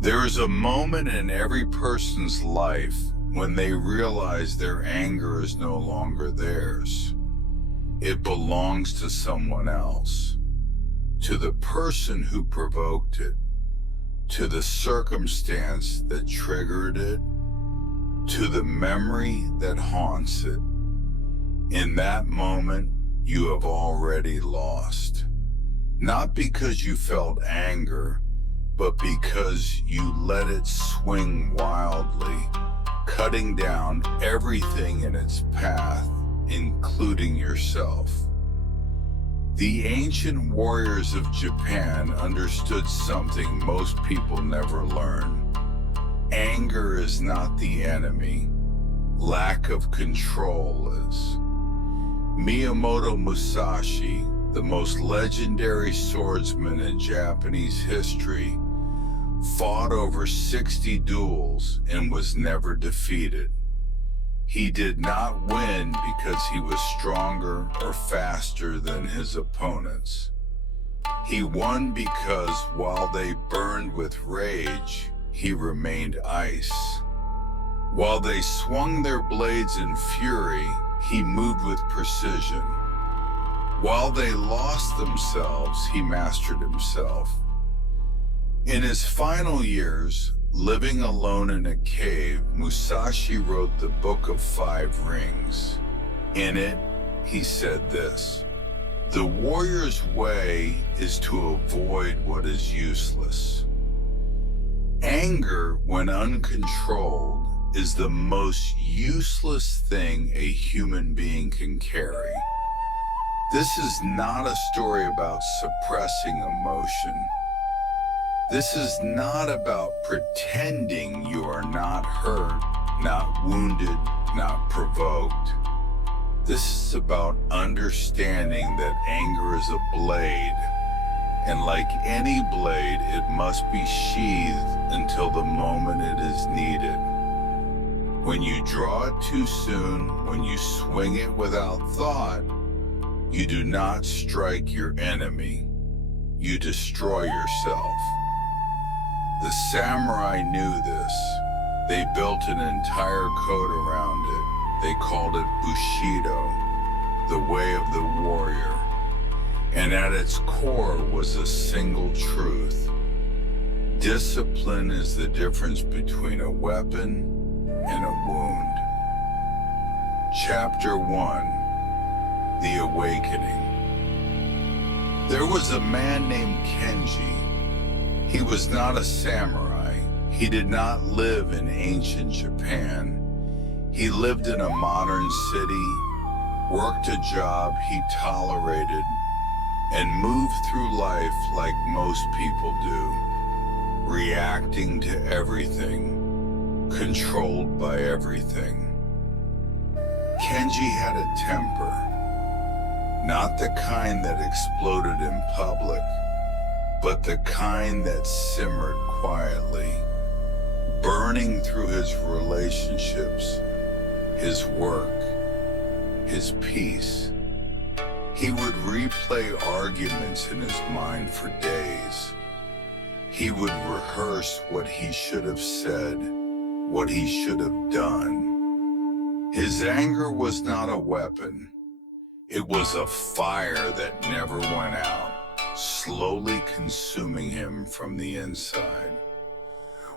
There is a moment in every person's life when they realize their anger is no longer theirs. It belongs to someone else, to the person who provoked it, to the circumstance that triggered it, to the memory that haunts it. In that moment, you have already lost. Not because you felt anger, but because you let it swing wildly, cutting down everything in its path, including yourself. The ancient warriors of Japan understood something most people never learn. Anger is not the enemy. Lack of control is. Miyamoto Musashi, the most legendary swordsman in Japanese history, fought over 60 duels and was never defeated. He did not win because he was stronger or faster than his opponents. He won because while they burned with rage, he remained ice. While they swung their blades in fury, he moved with precision. While they lost themselves, he mastered himself. In his final years, living alone in a cave, Musashi wrote the Book of Five Rings. In it, he said this: "The warrior's way is to avoid what is useless." Anger, when uncontrolled, is the most useless thing a human being can carry. This is not a story about suppressing emotion. This is not about pretending you are not hurt, not wounded, not provoked. This is about understanding that anger is a blade, and like any blade, it must be sheathed until the moment it is needed. When you draw it too soon, when you swing it without thought, you do not strike your enemy, you destroy yourself. The samurai knew this. They built an entire code around it. They called it Bushido, the way of the warrior. And at its core was a single truth. Discipline is the difference between a weapon and a wound. Chapter 1: The Awakening. There was a man named Kenji. He was not a samurai. He did not live in ancient Japan. He lived in a modern city, worked a job he tolerated, and moved through life like most people do, reacting to everything, controlled by everything. Kenji had a temper, not the kind that exploded in public, but the kind that simmered quietly, burning through his relationships, his work, his peace. He would replay arguments in his mind for days. He would rehearse what he should have said, what he should have done. His anger was not a weapon. It was a fire that never went out, slowly consuming him from the inside.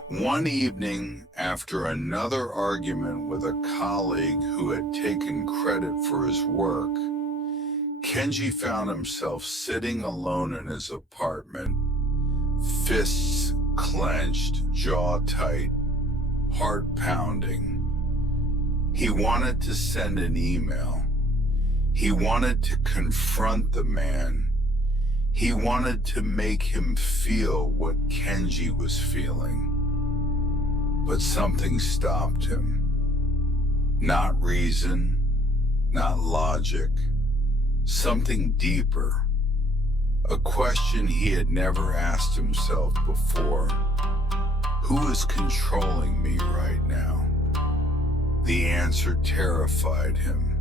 One evening, after another argument with a colleague who had taken credit for his work, Kenji found himself sitting alone in his apartment, fists clenched, jaw tight, heart pounding. He wanted to send an email. He wanted to confront the man. He wanted to make him feel what Kenji was feeling. But something stopped him. Not reason, not logic. Something deeper. A question he had never asked himself before. Who is controlling me right now? The answer terrified him.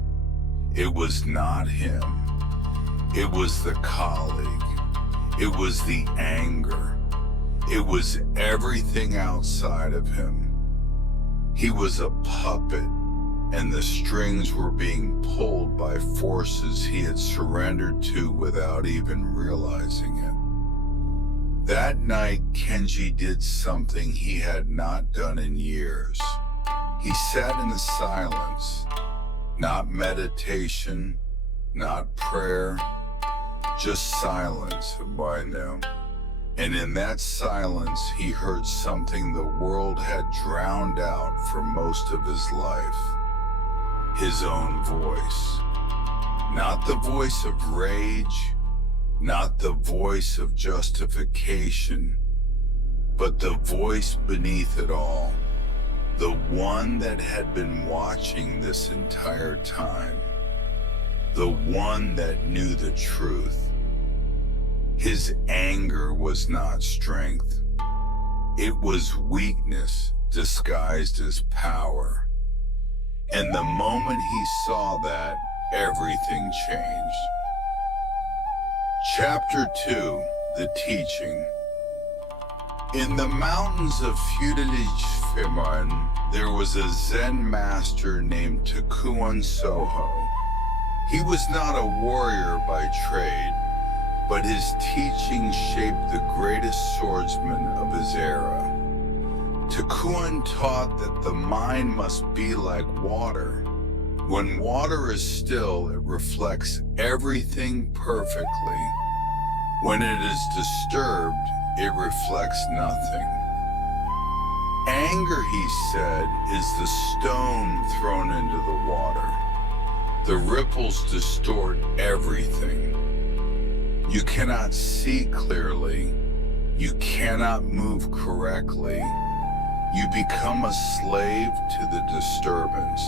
It was not him. It was the colleague. It was the anger. It was everything outside of him. He was a puppet, and the strings were being pulled by forces he had surrendered to without even realizing it. That night, Kenji did something he had not done in years. He sat in the silence, not meditation, not prayer, just silence by now. And in that silence, he heard something the world had drowned out for most of his life. His own voice. Not the voice of rage, not the voice of justification, but the voice beneath it all. The one that had been watching this entire time. The one that knew the truth. His anger was not strength. It was weakness disguised as power. And the moment he saw that, everything changed. Chapter 2, The Teaching. In the mountains of Undisciplined, there was a Zen master named Takuan Soho. He was not a warrior by trade, but his teaching shaped the greatest swordsman of his era. Takuan taught that the mind must be like water. When water is still, it reflects everything perfectly. When it is disturbed, it reflects nothing. Anger, he said, is the stone thrown into the water. The ripples distort everything. You cannot see clearly. You cannot move correctly. You become a slave to the disturbance.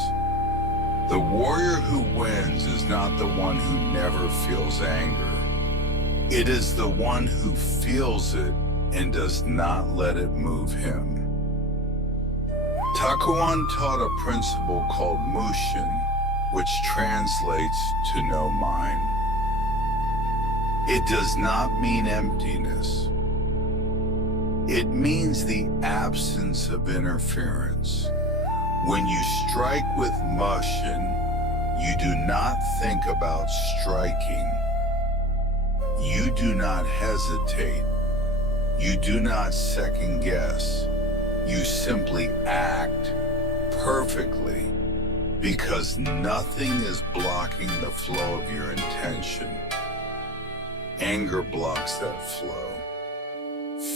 The warrior who wins is not the one who never feels anger. It is the one who feels it and does not let it move him. Takuan taught a principle called mushin, which translates to no mind. It does not mean emptiness. It means the absence of interference. When you strike with mushin, you do not think about striking. You do not hesitate. You do not second guess. You simply act perfectly because nothing is blocking the flow of your intention. Anger blocks that flow.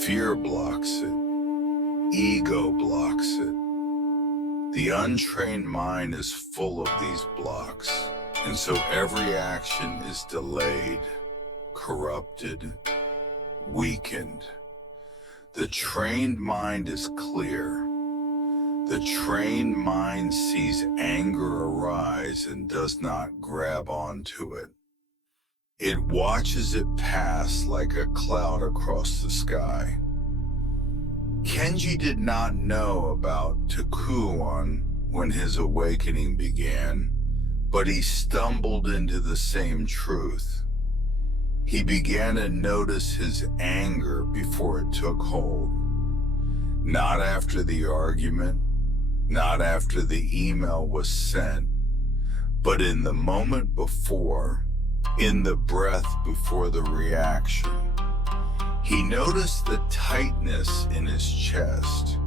Fear blocks it. Ego blocks it. The untrained mind is full of these blocks, and so every action is delayed, corrupted, weakened. The trained mind is clear. The trained mind sees anger arise and does not grab onto it. It watches it pass like a cloud across the sky. Kenji did not know about Takuan when his awakening began, but he stumbled into the same truth. He began to notice his anger before it took hold. Not after the argument, not after the email was sent, but in the moment before, in the breath before the reaction. He noticed the tightness in his chest.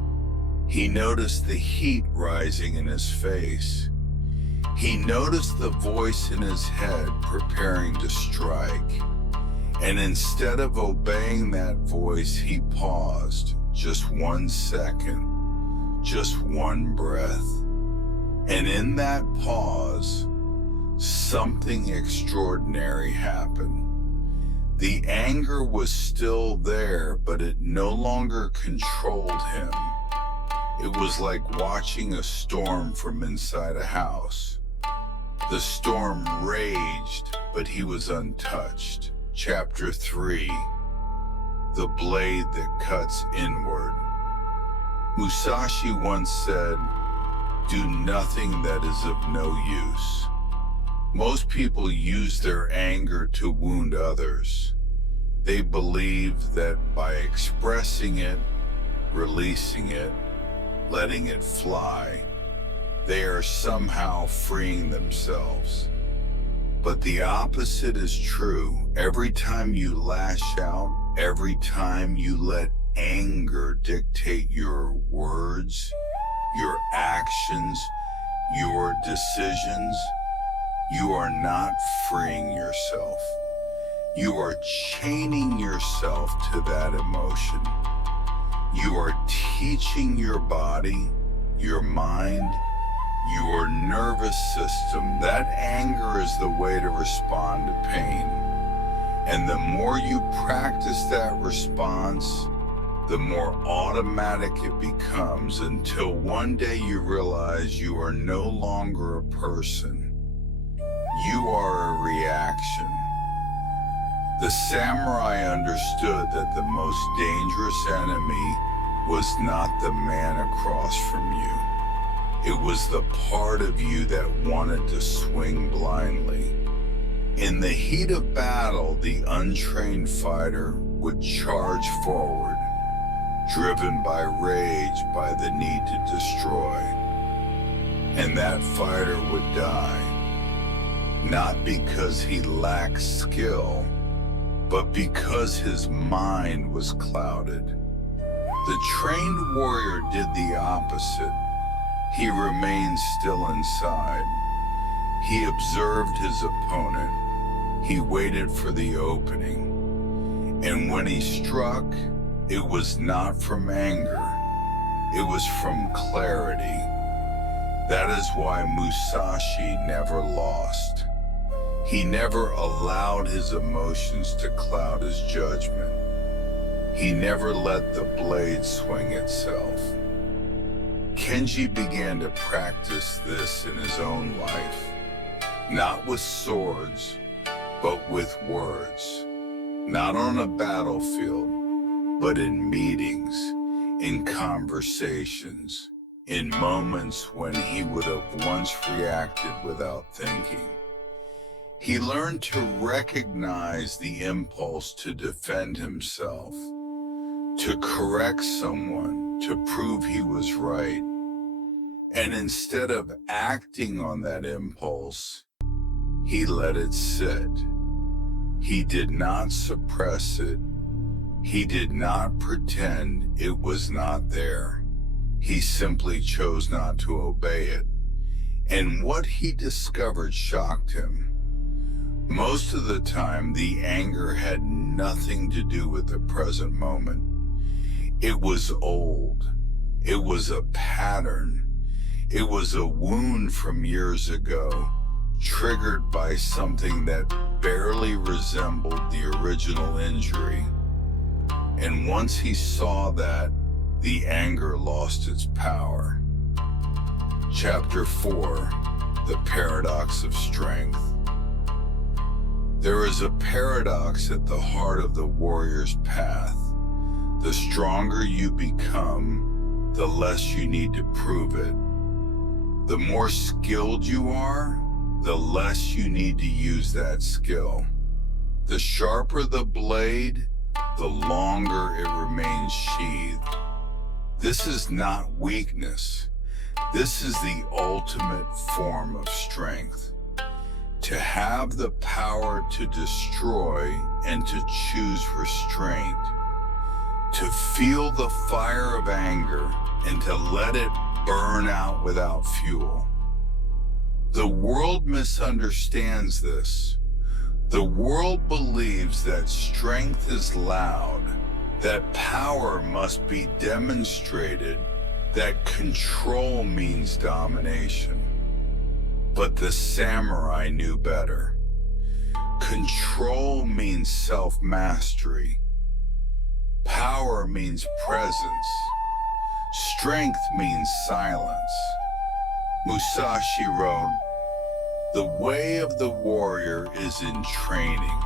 He noticed the heat rising in his face. He noticed the voice in his head preparing to strike. And instead of obeying that voice, he paused just 1 second, just one breath. And in that pause, something extraordinary happened. The anger was still there, but it no longer controlled him. It was like watching a storm from inside a house. The storm raged, but he was untouched. Chapter 3, The Blade That Cuts Inward. Musashi once said, "Do nothing that is of no use." Most people use their anger to wound others. They believe that by expressing it, releasing it, letting it fly, they are somehow freeing themselves. But the opposite is true. Every time you lash out, every time you let anger dictate your words, your actions, your decisions, you are not freeing yourself. You are chaining yourself to that emotion. You are teaching your body, your mind, your nervous system that anger is the way to respond to pain. And the more you practice that response, the more automatic it becomes until one day you realize you are no longer a person. You are a reaction. The samurai understood that the most dangerous enemy was not the man across from you. It was the part of you that wanted to swing blindly. In the heat of battle, the untrained fighter would charge forward, driven by rage, by the need to destroy. And that fighter would die, not because he lacked skill, but because his mind was clouded. The trained warrior did the opposite. He remained still inside. He observed his opponent. He waited for the opening. And when he struck, it was not from anger. It was from clarity. That is why Musashi never lost. He never allowed his emotions to cloud his judgment. He never let the blade swing itself. Kenji began to practice this in his own life, not with swords, but with words. Not on a battlefield, but in meetings, in conversations, in moments when he would have once reacted without thinking. He learned to recognize the impulse to defend himself, to correct someone, to prove he was right. And instead of acting on that impulse, he let it sit. He did not suppress it. He did not pretend it was not there. He simply chose not to obey it. And what he discovered shocked him. Most of the time, the anger had nothing to do with the present moment. It was old. It was a pattern. It was a wound from years ago, triggered by something that barely resembled the original injury. And once he saw that, the anger lost its power. Chapter 4, The Paradox of Strength. There is a paradox at the heart of the warrior's path. The stronger you become, the less you need to prove it. The more skilled you are, the less you need to use that skill. The sharper the blade, the longer it remains sheathed. This is not weakness. This is the ultimate form of strength. To have the power to destroy and to choose restraint. To feel the fire of anger and to let it burn out without fuel. The world misunderstands this. The world believes that strength is loud, that power must be demonstrated, that control means domination. But the samurai knew better. Control means self-mastery. Power means presence. Strength means silence. Musashi wrote, "The way of the warrior is in training,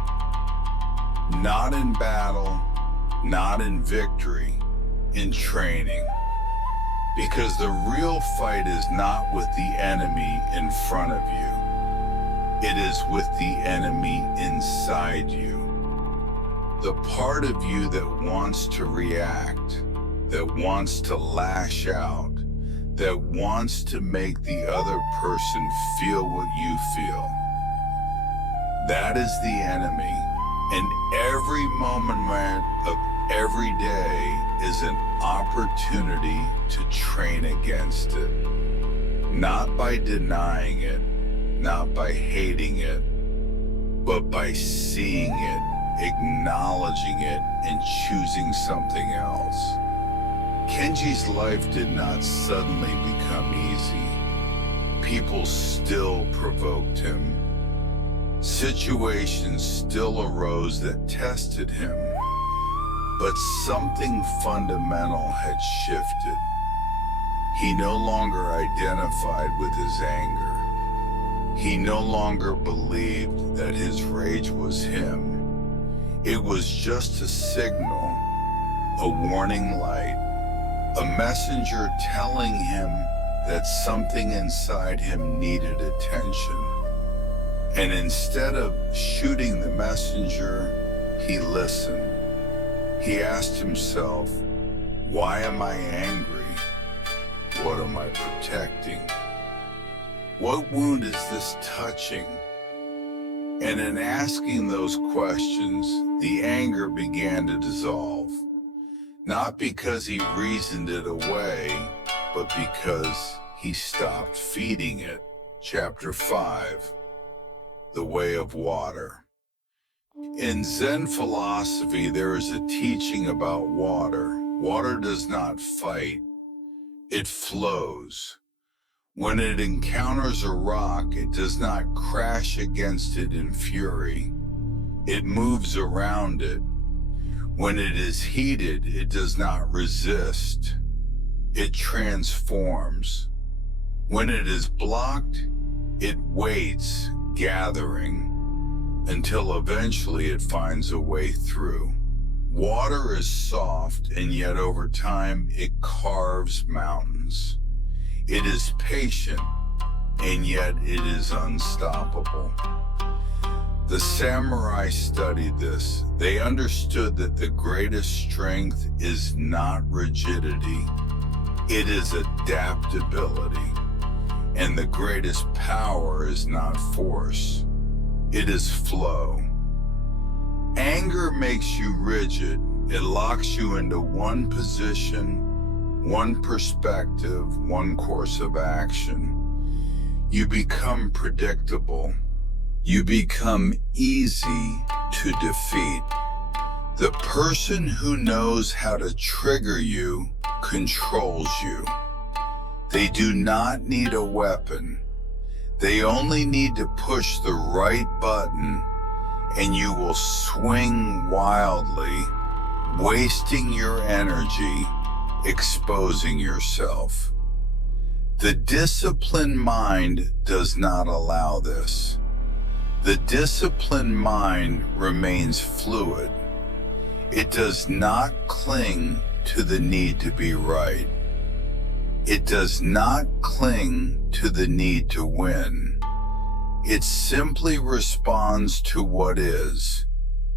not in battle, not in victory, in training. Because the real fight is not with the enemy in front of you. It is with the enemy inside you." The part of you that wants to react, that wants to lash out, that wants to make the other person feel what you feel. That is the enemy, and every moment of every day is an opportunity to train against it. Not by denying it, not by hating it, but by seeing it, acknowledging it, and choosing something else. Kenji's life did not suddenly become easy. People still provoked him. Situations still arose that tested him. But something fundamental had shifted. He no longer identified with his anger. He no longer believed that his rage was him. It was just a signal, a warning light, a messenger telling him that something inside him needed attention. And instead of shooting the messenger, he listened. He asked himself, why am I angry? What am I protecting? What wound is this touching? And in asking those questions, the anger began to dissolve. Not because he reasoned it away, but because he stopped feeding it. Chapter 5, The Way of Water. In Zen philosophy, there is a teaching about water. Water does not fight, it flows. When it encounters a rock, it does not crash against it in fury. It moves around it. When it is heated, it does not resist. It transforms. When it is blocked, it waits, gathering, until eventually it finds a way through. Water is soft, and yet over time it carves mountains. It is patient, and yet it is unstoppable. The samurai studied this. They understood that the greatest strength is not rigidity, it is adaptability. And the greatest power is not force, it is flow. Anger makes you rigid. It locks you into one position, one perspective, one course of action. You become predictable. You become easy to defeat. The person who knows how to trigger you controls you. They do not need a weapon. They only need to push the right button, and you will swing wildly, wasting your energy, exposing yourself. The disciplined mind does not allow this. The disciplined mind remains fluid. It does not cling to the need to be right. It does not cling to the need to win. It simply responds to what is,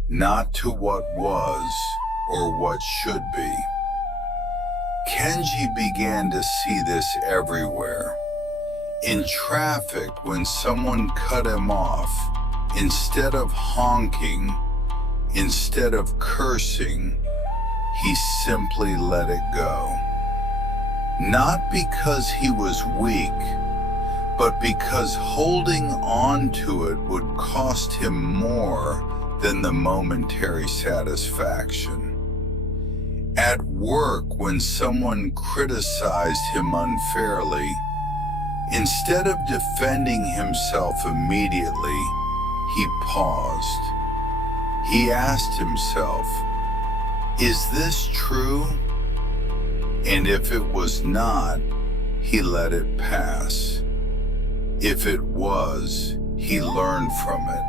not to what was or what should be. Kenji began to see this everywhere. In traffic, when someone cut him off, instead of honking, instead of cursing, he simply let it go. Not because he was weak, but because holding on to it would cost him more than the momentary satisfaction. At work, when someone criticized him unfairly, instead of defending himself immediately, he paused. He asked himself, "Is this true?" And if it was not, he let it pass. If it was, he learned from it.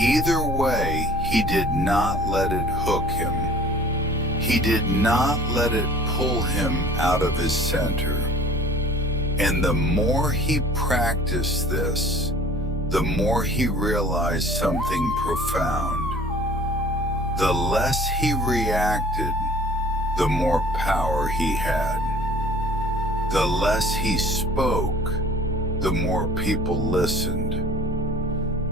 Either way, he did not let it hook him. He did not let it pull him out of his center. And the more he practiced this, the more he realized something profound. The less he reacted, the more power he had. The less he spoke, the more people listened.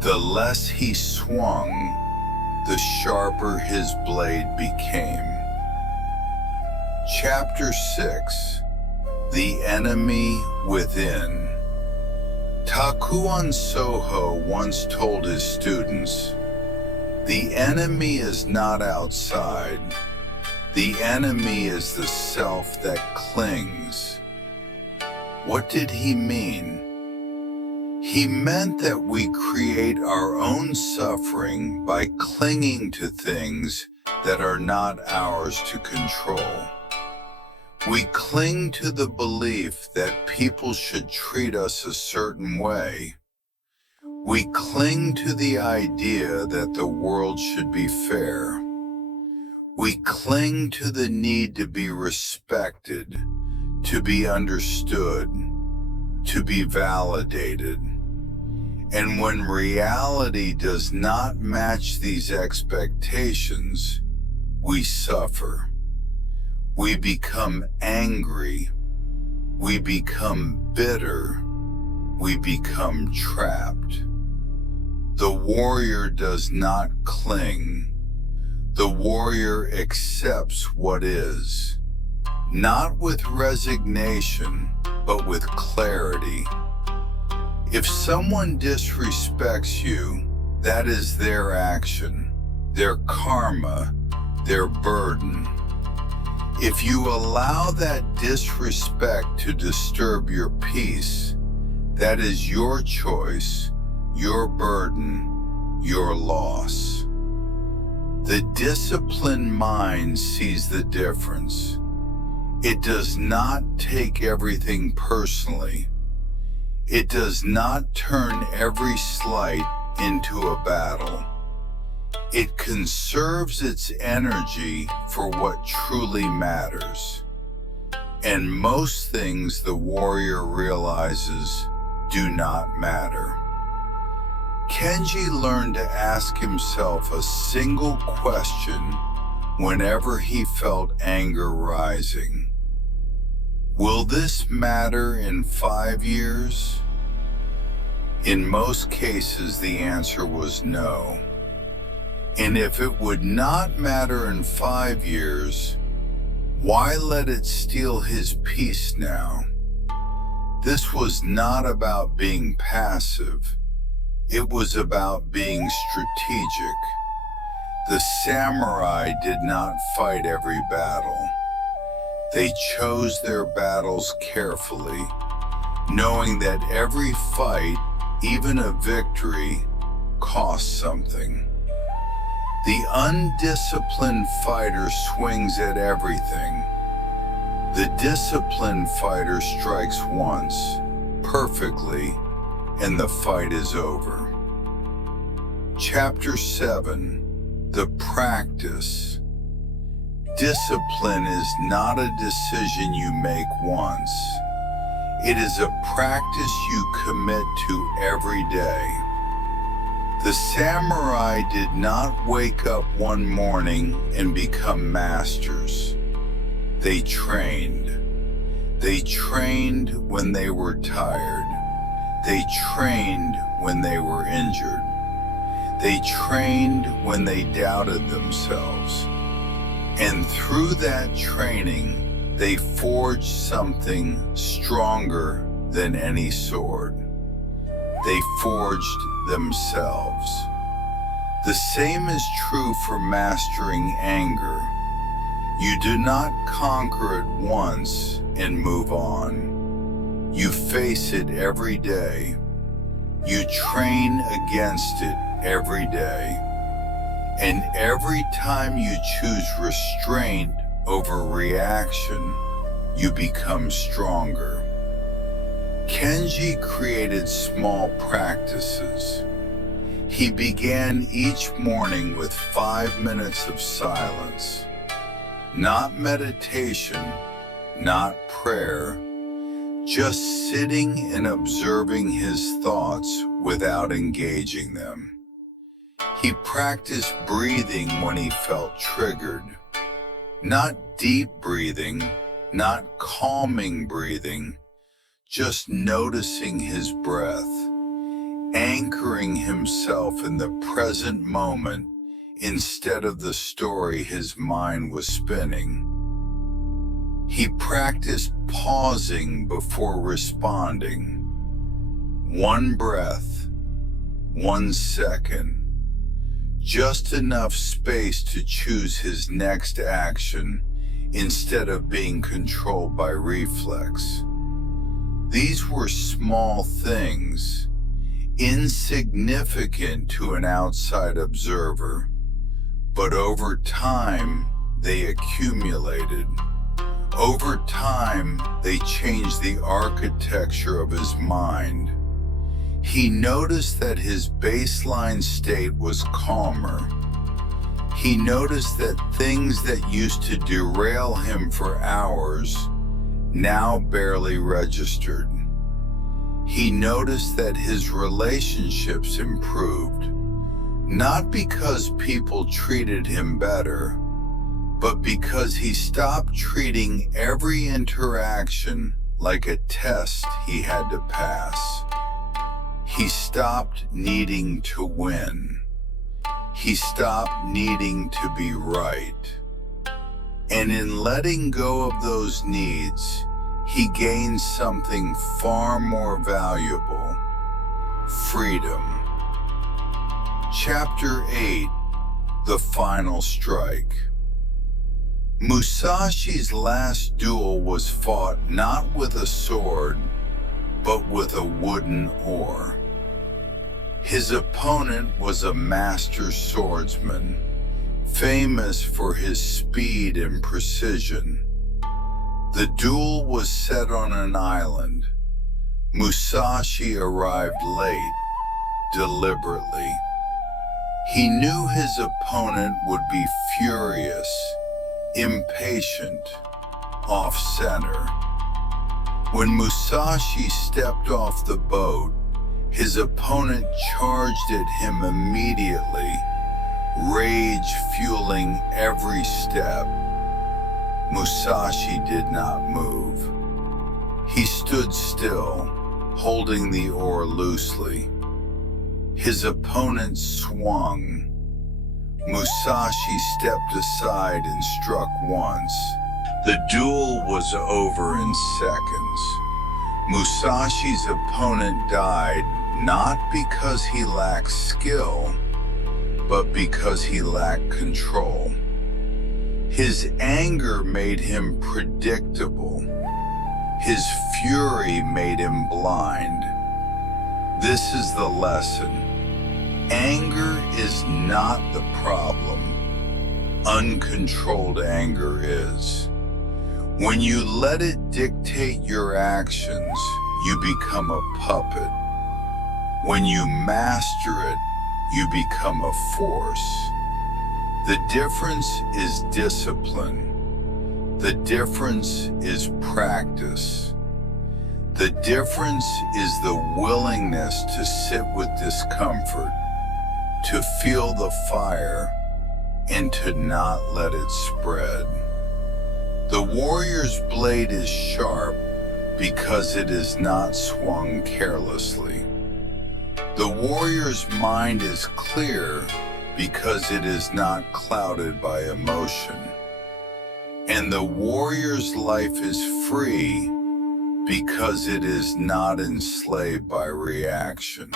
The less he swung, the sharper his blade became. Chapter 6: The Enemy Within. Takuan Soho once told his students, "The enemy is not outside. The enemy is the self that clings." What did he mean? He meant that we create our own suffering by clinging to things that are not ours to control. We cling to the belief that people should treat us a certain way. We cling to the idea that the world should be fair. We cling to the need to be respected, to be understood, to be validated. And when reality does not match these expectations, we suffer. We become angry. We become bitter. We become trapped. The warrior does not cling. The warrior accepts what is, not with resignation, but with clarity. If someone disrespects you, that is their action, their karma, their burden. If you allow that disrespect to disturb your peace, that is your choice, your burden, your loss. The disciplined mind sees the difference. It does not take everything personally. It does not turn every slight into a battle. It conserves its energy for what truly matters. And most things the warrior realizes do not matter. Kenji learned to ask himself a single question whenever he felt anger rising. Will this matter in 5 years? In most cases, the answer was no. And if it would not matter in 5 years, why let it steal his peace now? This was not about being passive. It was about being strategic. The samurai did not fight every battle. They chose their battles carefully, knowing that every fight, even a victory, costs something. The undisciplined fighter swings at everything. The disciplined fighter strikes once, perfectly, and the fight is over. Chapter 7: The Practice. Discipline is not a decision you make once. It is a practice you commit to every day. The samurai did not wake up one morning and become masters. They trained. They trained when they were tired. They trained when they were injured. They trained when they doubted themselves. And through that training, they forged something stronger than any sword. They forged themselves. The same is true for mastering anger. You do not conquer it once and move on. You face it every day. You train against it every day. And every time you choose restraint over reaction, you become stronger. Kenji created small practices. He began each morning with 5 minutes of silence. Not meditation, not prayer, just sitting and observing his thoughts without engaging them. He practiced breathing when he felt triggered. Not deep breathing, not calming breathing, just noticing his breath, anchoring himself in the present moment instead of the story his mind was spinning. He practiced pausing before responding. 1 breath, 1 second, just enough space to choose his next action instead of being controlled by reflex. These were small things, insignificant to an outside observer, but over time they accumulated. Over time, they changed the architecture of his mind. He noticed that his baseline state was calmer. He noticed that things that used to derail him for hours now barely registered. He noticed that his relationships improved, not because people treated him better, but because he stopped treating every interaction like a test he had to pass. He stopped needing to win. He stopped needing to be right. And in letting go of those needs, he gained something far more valuable: freedom. Chapter 8: The Final Strike. Musashi's last duel was fought not with a sword, but with a wooden oar. His opponent was a master swordsman, famous for his speed and precision. The duel was set on an island. Musashi arrived late, deliberately. He knew his opponent would be furious, impatient, off-center. When Musashi stepped off the boat, his opponent charged at him immediately, rage fueling every step. Musashi did not move. He stood still, holding the oar loosely. His opponent swung. Musashi stepped aside and struck once. The duel was over in seconds. Musashi's opponent died not because he lacked skill, but because he lacked control. His anger made him predictable. His fury made him blind. This is the lesson. Anger is not the problem. Uncontrolled anger is. When you let it dictate your actions, you become a puppet. When you master it, you become a force. The difference is discipline. The difference is practice. The difference is the willingness to sit with discomfort, to feel the fire, and to not let it spread. The warrior's blade is sharp because it is not swung carelessly. The warrior's mind is clear because it is not clouded by emotion. And the warrior's life is free because it is not enslaved by reaction.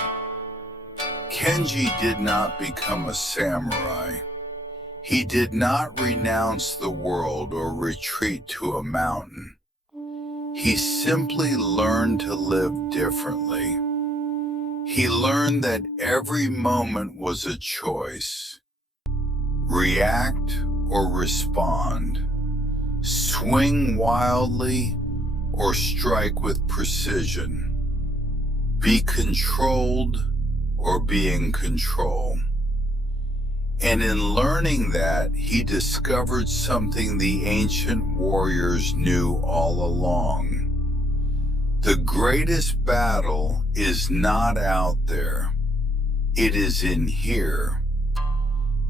Kenji did not become a samurai. He did not renounce the world or retreat to a mountain. He simply learned to live differently. He learned that every moment was a choice. React or respond. Swing wildly or strike with precision. Be controlled or be in control. And in learning that, he discovered something the ancient warriors knew all along. The greatest battle is not out there. It is in here.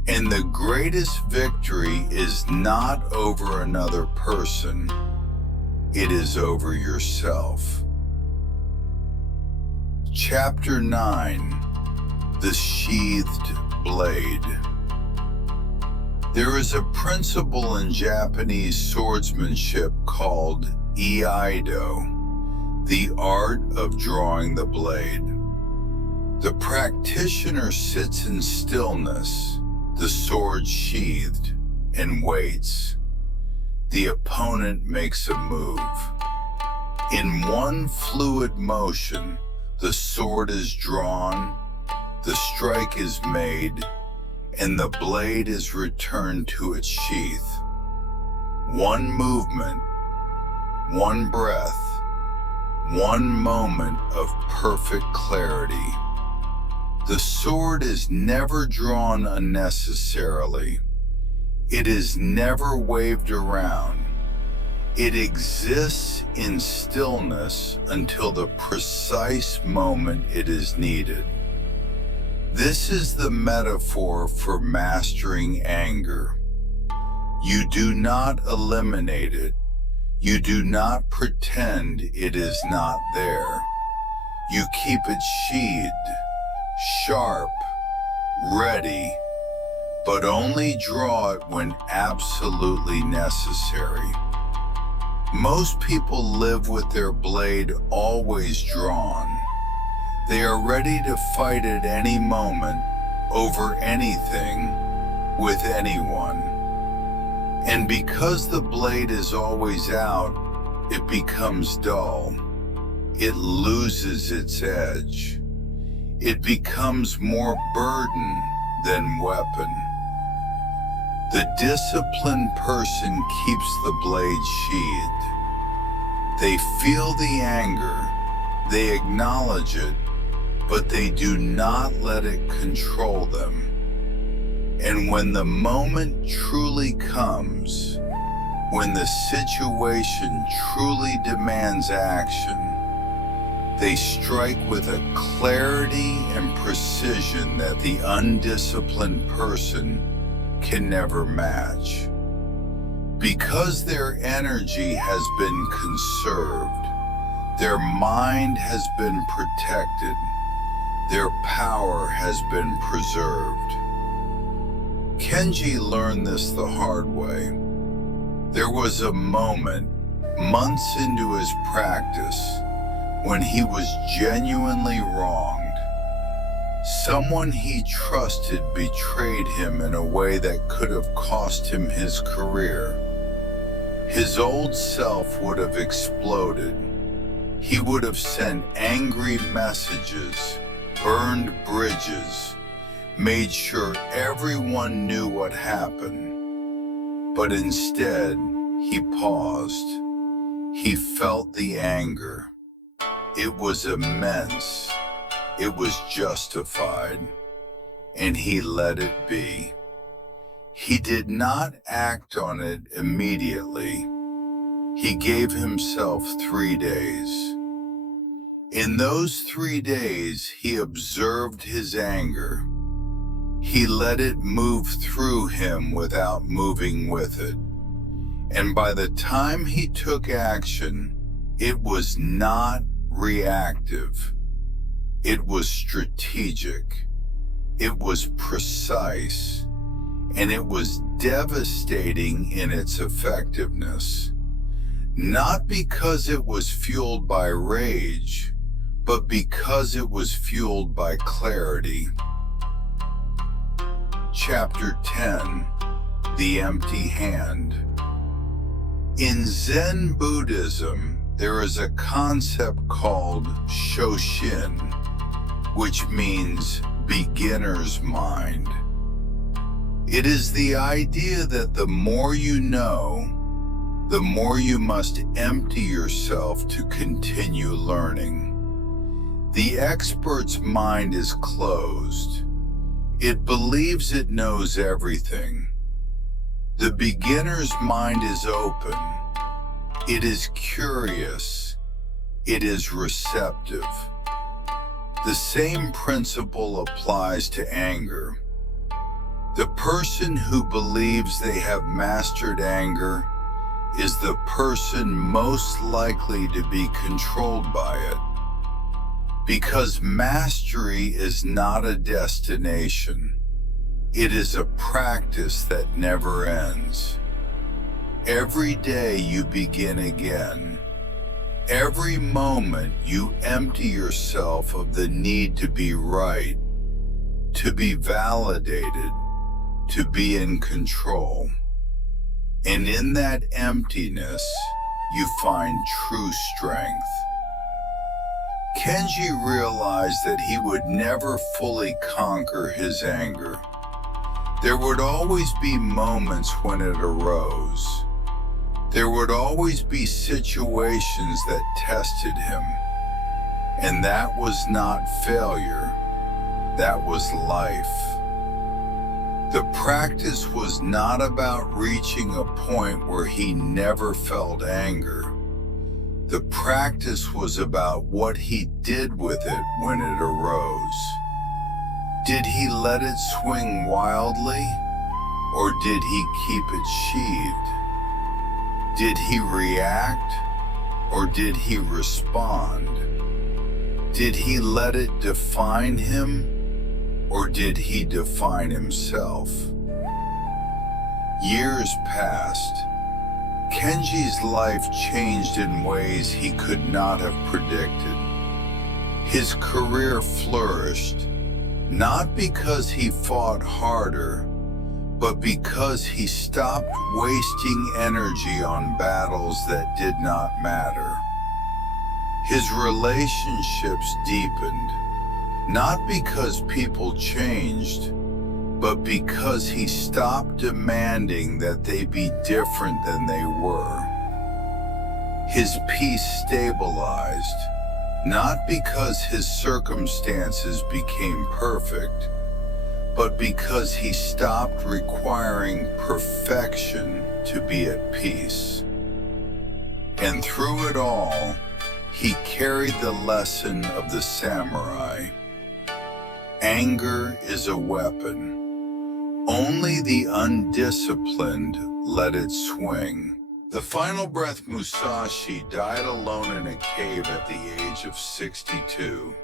And the greatest victory is not over another person, it is over yourself. Chapter 9. The Sheathed Blade. There is a principle in Japanese swordsmanship called iaido, the art of drawing the blade. The practitioner sits in stillness, the sword sheathed, and waits. The opponent makes a move. In one fluid motion, the sword is drawn, the strike is made, and the blade is returned to its sheath. One movement, one breath, one moment of perfect clarity. The sword is never drawn unnecessarily. It is never waved around. It exists in stillness until the precise moment it is needed. This is the metaphor for mastering anger. You do not eliminate it. You do not pretend it is not there. You keep it sheathed, sharp, ready, but only draw it when absolutely necessary. Most people live with their blade always drawn. They are ready to fight at any moment, over anything, with anyone. And because the blade is always out, it becomes dull. It loses its edge. It becomes more burden than weapon. The disciplined person keeps the blade sheathed. They feel the anger, they acknowledge it, but they do not let it control them. And when the moment truly comes, when the situation truly demands action, they strike with a clarity and precision that the undisciplined person can never match. Because their energy has been conserved, their mind has been protected, their power has been preserved. Kenji learned this the hard way. There was a moment, months into his practice, when he was genuinely wronged. Someone he trusted betrayed him in a way that could have cost him his career. His old self would have exploded. He would have sent angry messages, burned bridges, made sure everyone knew what happened. But instead, he paused. He felt the anger. It was immense. It was justified. And he let it be. He did not act on it immediately. He gave himself 3 days. In those 3 days, he observed his anger. He let it move through him without moving with it. And by the time he took action, it was not reactive. It was strategic. It was precise. And it was devastating in its effectiveness. Not because it was fueled by rage, but because it was fueled by clarity. Chapter 10. The Empty Hand. In Zen Buddhism, there is a concept called shoshin, which means beginner's mind. It is the idea that the more you know, the more you must empty yourself to continue learning. The expert's mind is closed. It believes it knows everything. The beginner's mind is open. It is curious. It is receptive. The same principle applies to anger. The person who believes they have mastered anger is the person most likely to be controlled by it. Because mastery is not a destination. It is a practice that never ends. Every day you begin again. Every moment you empty yourself of the need to be right, to be validated, to be in control. And in that emptiness, you find true strength. Kenji realized that he would never fully conquer his anger. There would always be moments when it arose. There would always be situations that tested him. And that was not failure. That was life. The practice was not about reaching a point where he never felt anger. The practice was about what he did with it when it arose. Did he let it swing wildly, or did he keep it sheathed? Did he react, or did he respond? Did he let it define him, or did he define himself? Years passed. Kenji's life changed in ways he could not have predicted. His career flourished, not because he fought harder, but because he stopped wasting energy on battles that did not matter. His relationships deepened, not because people changed, but because he stopped demanding that they be different than they were. His peace stabilized, not because his circumstances became perfect, but because he stopped requiring perfection to be at peace. And through it all, he carried the lesson of the samurai. Anger is a weapon. Only the undisciplined let it swing. The final breath Musashi died alone in a cave at the age of 62.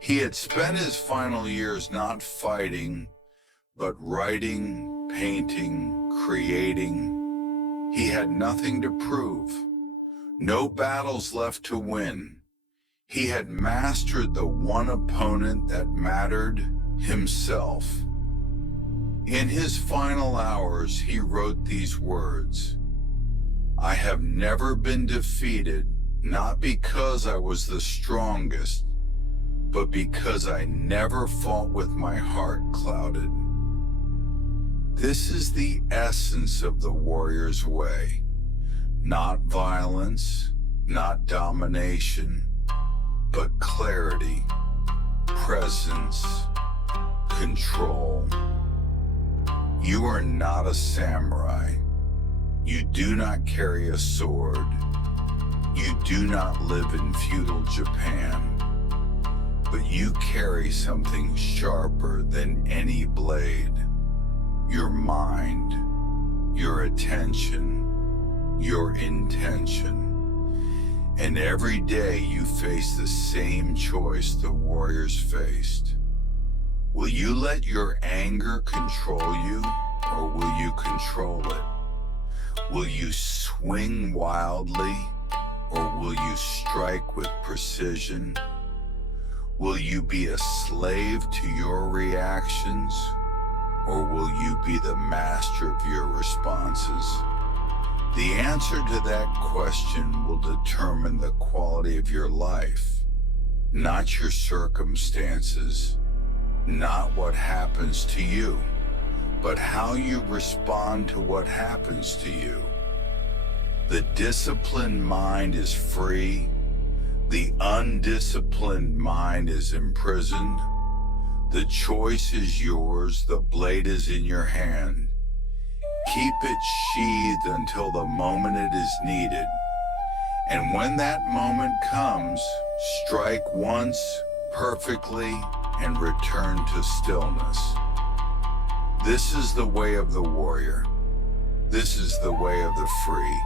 He had spent his final years not fighting, but writing, painting, creating. He had nothing to prove, no battles left to win. He had mastered the one opponent that mattered, himself. In his final hours, he wrote these words: "I have never been defeated, not because I was the strongest, but because I never fought with my heart clouded." This is the essence of the warrior's way. Not violence, not domination, but clarity, presence, control. You are not a samurai. You do not carry a sword. You do not live in feudal Japan. But you carry something sharper than any blade. Your mind, your attention, your intention. And every day you face the same choice the warriors faced. Will you let your anger control you, or will you control it? Will you swing wildly, or will you strike with precision? Will you be a slave to your reactions, or will you be the master of your responses? The answer to that question will determine the quality of your life, not your circumstances, not what happens to you, but how you respond to what happens to you. The disciplined mind is free. The undisciplined mind is imprisoned. The choice is yours. The blade is in your hand. Keep it sheathed until the moment it is needed. And when that moment comes, strike once perfectly and return to stillness. This is the way of the warrior. This is the way of the free.